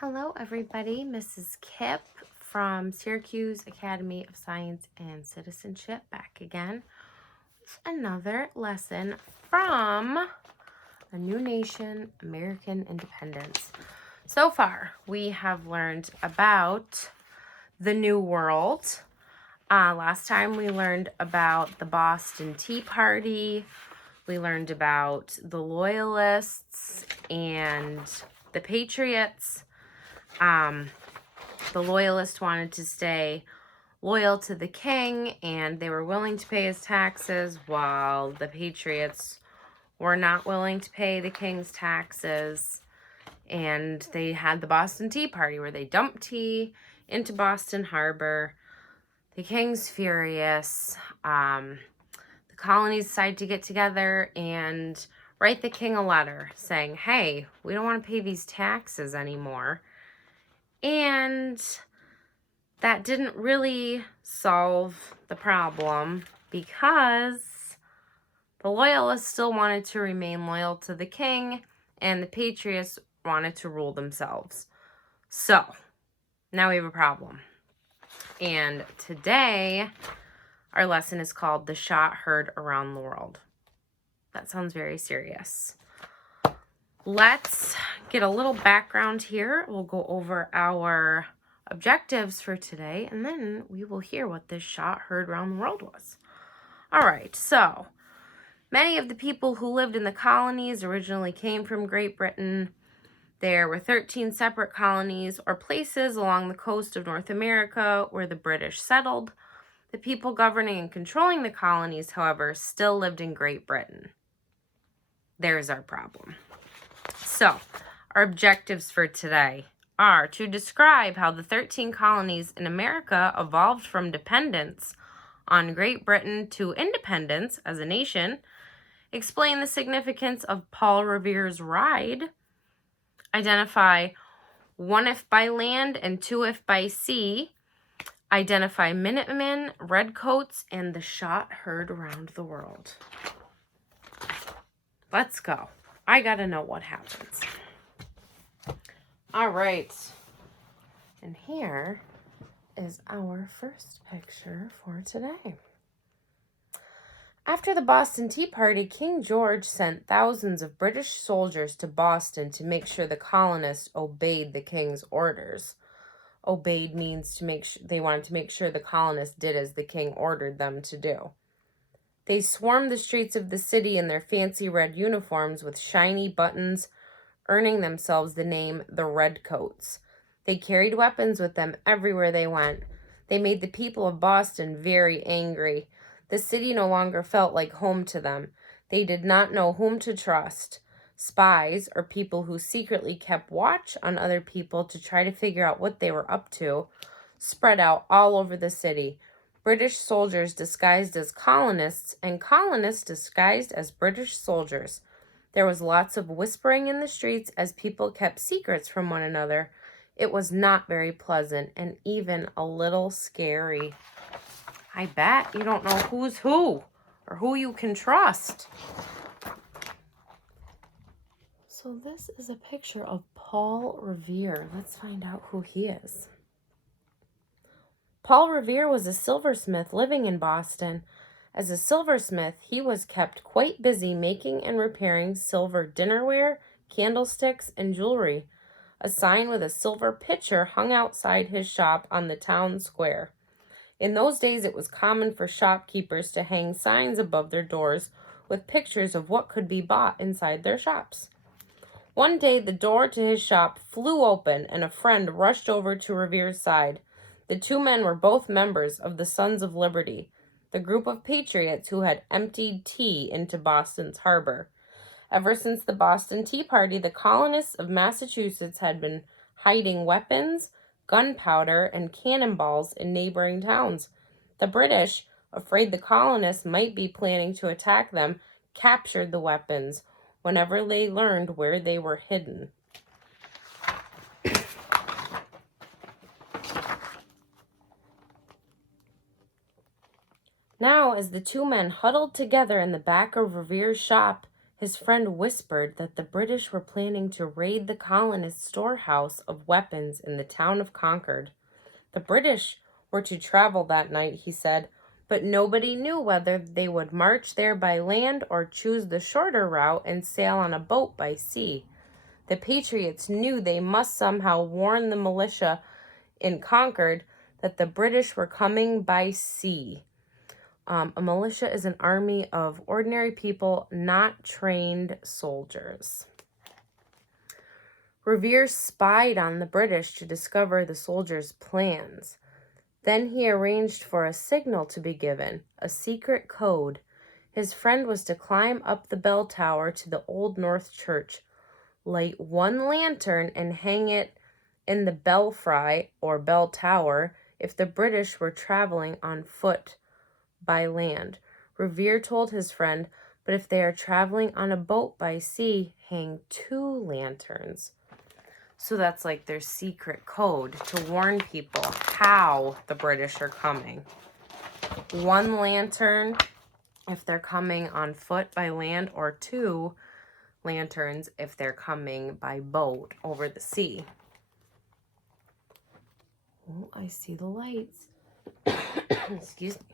Hello everybody, Mrs. Kipp from Syracuse Academy of Science and Citizenship back again with another lesson from A New Nation, American Independence. So far, we have learned about the New World. Last time we learned about the Boston Tea Party. We learned about the Loyalists and the Patriots. The Loyalists wanted to stay loyal to the king, and they were willing to pay his taxes, while the Patriots were not willing to pay the king's taxes. And they had the Boston Tea Party, where they dumped tea into Boston Harbor. The king's furious. The colonies decide to get together and write the king a letter saying, hey, we don't want to pay these taxes anymore. And that didn't really solve the problem because the Loyalists still wanted to remain loyal to the king and the Patriots wanted to rule themselves. So, now we have a problem. And today, our lesson is called The Shot Heard Around the World. That sounds very serious. Let's get a little background here. We'll go over our objectives for today, and then we will hear what this shot heard around the world was. All right, so many of the people who lived in the colonies originally came from Great Britain. There were 13 separate colonies or places along the coast of North America where the British settled. The people governing and controlling the colonies, however, still lived in Great Britain. There's our problem. So, our objectives for today are to describe how the 13 colonies in America evolved from dependence on Great Britain to independence as a nation, explain the significance of Paul Revere's ride, identify 1 if by land and 2 if by sea, identify Minutemen, Redcoats, and the shot heard around the world. Let's go. I gotta know what happens. All right. And here is our first picture for today. After the Boston Tea Party, King George sent thousands of British soldiers to Boston to make sure the colonists obeyed the king's orders. Obeyed means they wanted to make sure the colonists did as the king ordered them to do. They swarmed the streets of the city in their fancy red uniforms with shiny buttons, earning themselves the name the Redcoats. They carried weapons with them everywhere they went. They made the people of Boston very angry. The city no longer felt like home to them. They did not know whom to trust. Spies, or people who secretly kept watch on other people to try to figure out what they were up to, spread out all over the city. British soldiers disguised as colonists, and colonists disguised as British soldiers. There was lots of whispering in the streets as people kept secrets from one another. It was not very pleasant and even a little scary. I bet you don't know who's who or who you can trust. So this is a picture of Paul Revere. Let's find out who he is. Paul Revere was a silversmith living in Boston. As a silversmith, he was kept quite busy making and repairing silver dinnerware, candlesticks, and jewelry. A sign with a silver pitcher hung outside his shop on the town square. In those days, it was common for shopkeepers to hang signs above their doors with pictures of what could be bought inside their shops. One day, the door to his shop flew open, and a friend rushed over to Revere's side. The two men were both members of the Sons of Liberty, the group of patriots who had emptied tea into Boston's harbor. Ever since the Boston Tea Party, the colonists of Massachusetts had been hiding weapons, gunpowder, and cannonballs in neighboring towns. The British, afraid the colonists might be planning to attack them, captured the weapons whenever they learned where they were hidden. Now, as the two men huddled together in the back of Revere's shop, His friend whispered that the British were planning to raid the colonists' storehouse of weapons in the town of Concord. The British were to travel that night, he said, but nobody knew whether they would march there by land or choose the shorter route and sail on a boat by sea. The Patriots knew they must somehow warn the militia in Concord that the British were coming by sea. A militia is an army of ordinary people, not trained soldiers. Revere spied on the British to discover the soldiers' plans. Then he arranged for a signal to be given, a secret code. His friend was to climb up the bell tower to the Old North Church, light one lantern, and hang it in the belfry or bell tower if the British were traveling on foot by land. Revere told his friend, but if they are traveling on a boat by sea, hang 2 lanterns. So that's like their secret code to warn people how the British are coming. 1 lantern if they're coming on foot by land, or 2 lanterns if they're coming by boat over the sea. Oh, I see the lights. Excuse me.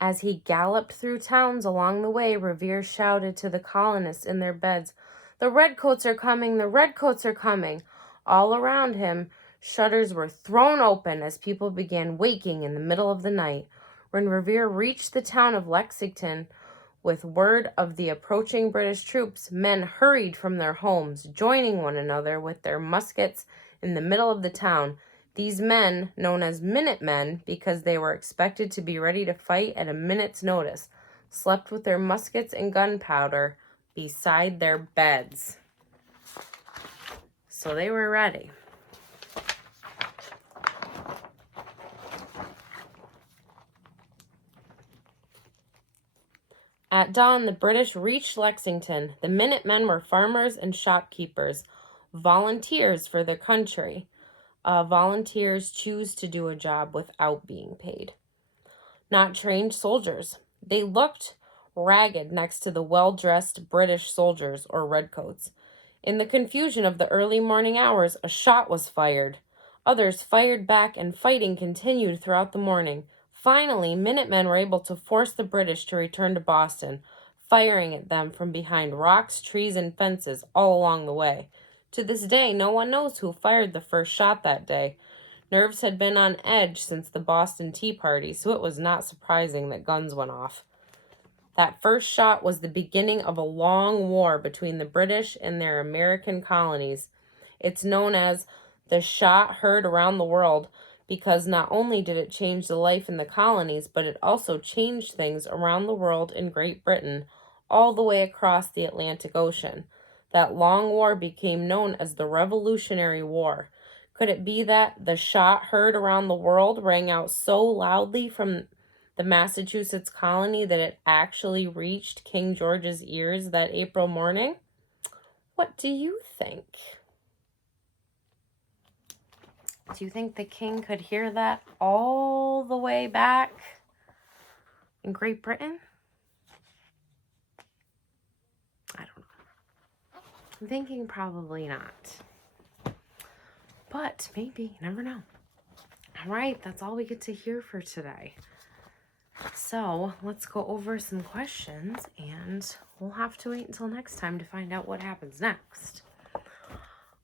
As he galloped through towns along the way, Revere shouted to the colonists in their beds, "The Redcoats are coming! The Redcoats are coming!" All around him, shutters were thrown open as people began waking in the middle of the night. When Revere reached the town of Lexington with word of the approaching British troops, men hurried from their homes, joining one another with their muskets in the middle of the town. These men, known as Minutemen because they were expected to be ready to fight at a minute's notice, slept with their muskets and gunpowder beside their beds. So they were ready. At dawn, the British reached Lexington. The Minutemen were farmers and shopkeepers, volunteers for the country. Volunteers choose to do a job without being paid. Not trained soldiers. They looked ragged next to the well-dressed British soldiers, or Redcoats. In the confusion of the early morning hours, a shot was fired. Others fired back, and fighting continued throughout the morning. Finally, Minutemen were able to force the British to return to Boston, firing at them from behind rocks, trees, and fences all along the way. To this day, no one knows who fired the first shot that day. Nerves had been on edge since the Boston Tea Party, so it was not surprising that guns went off. That first shot was the beginning of a long war between the British and their American colonies. It's known as the shot heard around the world because not only did it change the life in the colonies, but it also changed things around the world in Great Britain, all the way across the Atlantic Ocean. That long war became known as the Revolutionary War. Could it be that the shot heard around the world rang out so loudly from the Massachusetts colony that it actually reached King George's ears that April morning? What do you think? Do you think the king could hear that all the way back in Great Britain? I don't know. I'm thinking probably not. But maybe, you never know. All right, that's all we get to hear for today. So let's go over some questions, and we'll have to wait until next time to find out what happens next.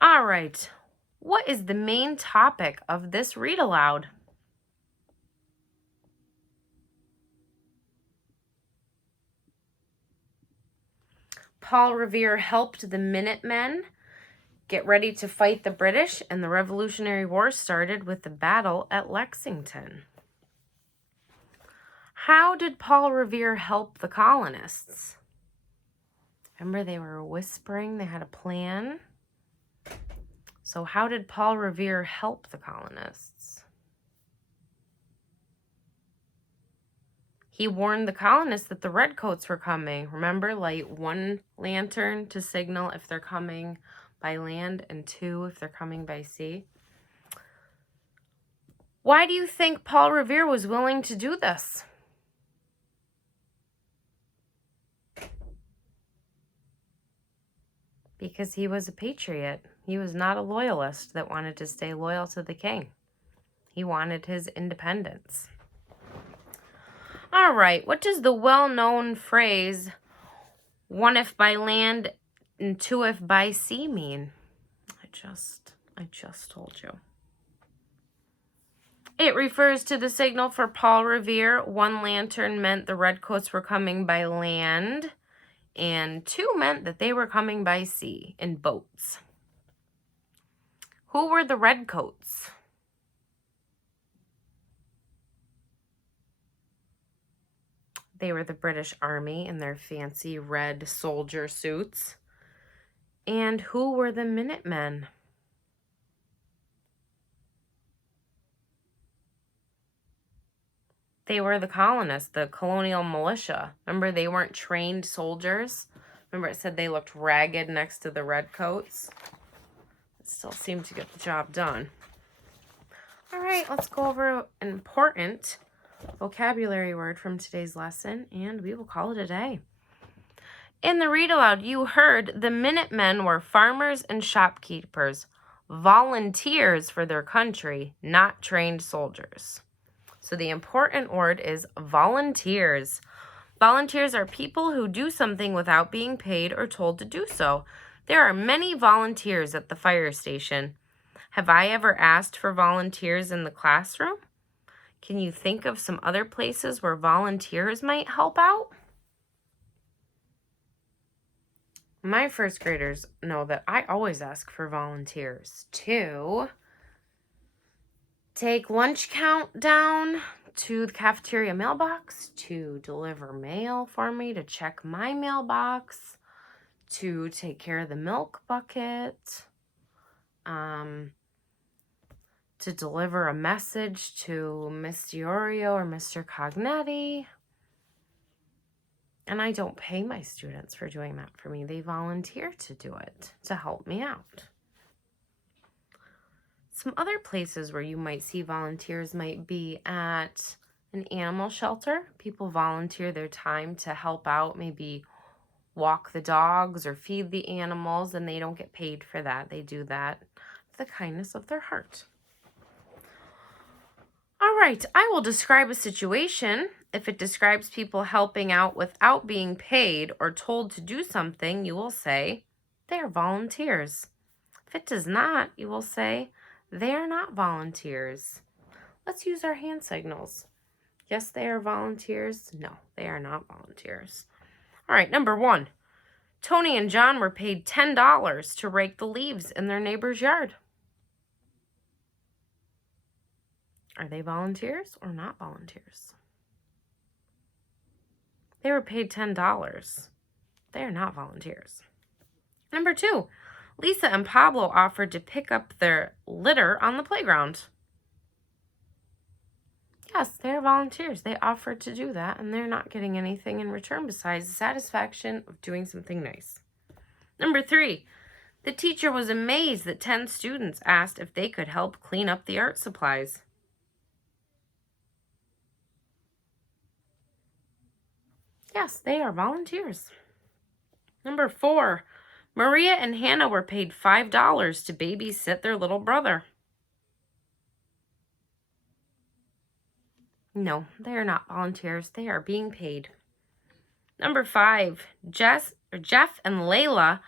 All right, what is the main topic of this read aloud? Paul Revere helped the Minutemen get ready to fight the British, and the Revolutionary War started with the battle at Lexington. How did Paul Revere help the colonists? Remember, they were whispering, they had a plan. So how did Paul Revere help the colonists? He warned the colonists that the Redcoats were coming. Remember, light 1 lantern to signal if they're coming by land, and 2 if they're coming by sea. Why do you think Paul Revere was willing to do this? because he was a patriot. He was not a loyalist that wanted to stay loyal to the king. He wanted his independence. All right, what does the well-known phrase, one if by land and two if by sea mean? I just told you. It refers to the signal for Paul Revere. One lantern meant the Redcoats were coming by land, and two meant that they were coming by sea in boats. Who were the Redcoats? They were the British Army in their fancy red soldier suits. And who were the Minutemen? They were the colonists, the colonial militia. Remember, they weren't trained soldiers. Remember, it said they looked ragged next to the Redcoats. It still seemed to get the job done. All right, let's go over an important vocabulary word from today's lesson, and we will call it a day. In the read aloud, you heard the Minutemen were farmers and shopkeepers, volunteers for their country, not trained soldiers. So the important word is volunteers. Volunteers are people who do something without being paid or told to do so. There are many volunteers at the fire station. Have I ever asked for volunteers in the classroom? Can you think of some other places where volunteers might help out? My first graders know that I always ask for volunteers to take lunch countdown to the cafeteria mailbox, to deliver mail for me, to check my mailbox, to take care of the milk bucket, to deliver a message to Miss Diorio or Mr. Cognetti. And I don't pay my students for doing that for me. They volunteer to do it, to help me out. Some other places where you might see volunteers might be at an animal shelter. People volunteer their time to help out, maybe walk the dogs or feed the animals, and they don't get paid for that. They do that with the kindness of their heart. All right, I will describe a situation. If it describes people helping out without being paid or told to do something, you will say, they are volunteers. If it does not, you will say, they are not volunteers. Let's use our hand signals. Yes, they are volunteers. No, they are not volunteers. All right, number 1. Tony and John were paid $10 to rake the leaves in their neighbor's yard. Are they volunteers or not volunteers? They were paid $10. They are not volunteers. Number 2, Lisa and Pablo offered to pick up their litter on the playground. Yes, they are volunteers. They offered to do that, and they're not getting anything in return besides the satisfaction of doing something nice. Number 3, the teacher was amazed that 10 students asked if they could help clean up the art supplies. Yes, they are volunteers. Number 4, Maria and Hannah were paid $5 to babysit their little brother. No, they are not volunteers. They are being paid. Number 5, Jeff and Layla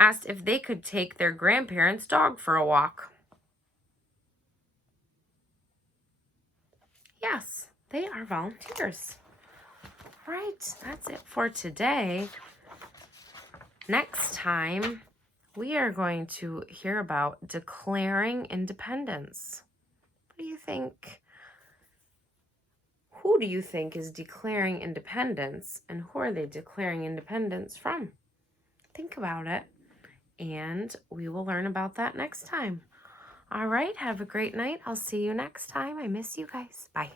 asked if they could take their grandparents' dog for a walk. Yes, they are volunteers. Right, that's it for today. Next time, we are going to hear about declaring independence. What do you think? Who do you think is declaring independence, and who are they declaring independence from? Think about it, and we will learn about that next time. All right, have a great night. I'll see you next time. I miss you guys. Bye.